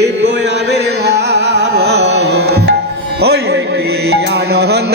দিব্য আবির্ভাব হই কি আনন্দ?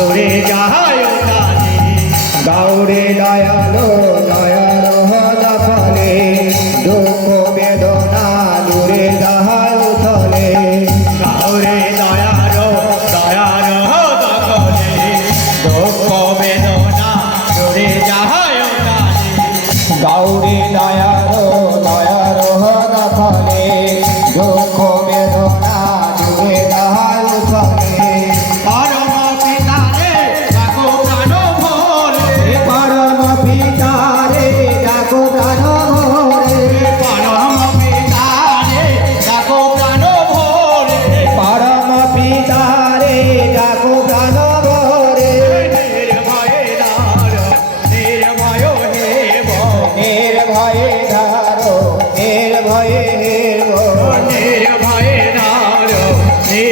সাগরে যাহায় গাউরে দয়ালো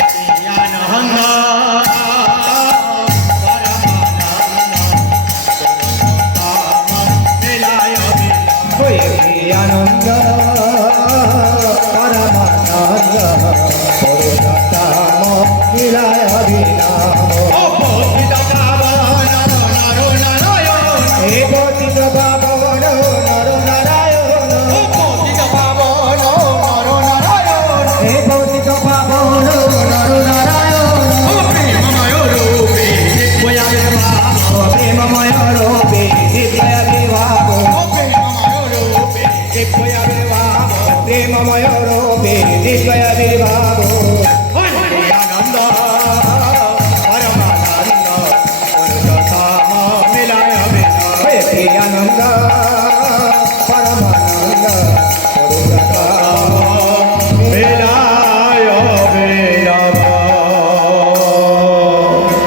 Bye.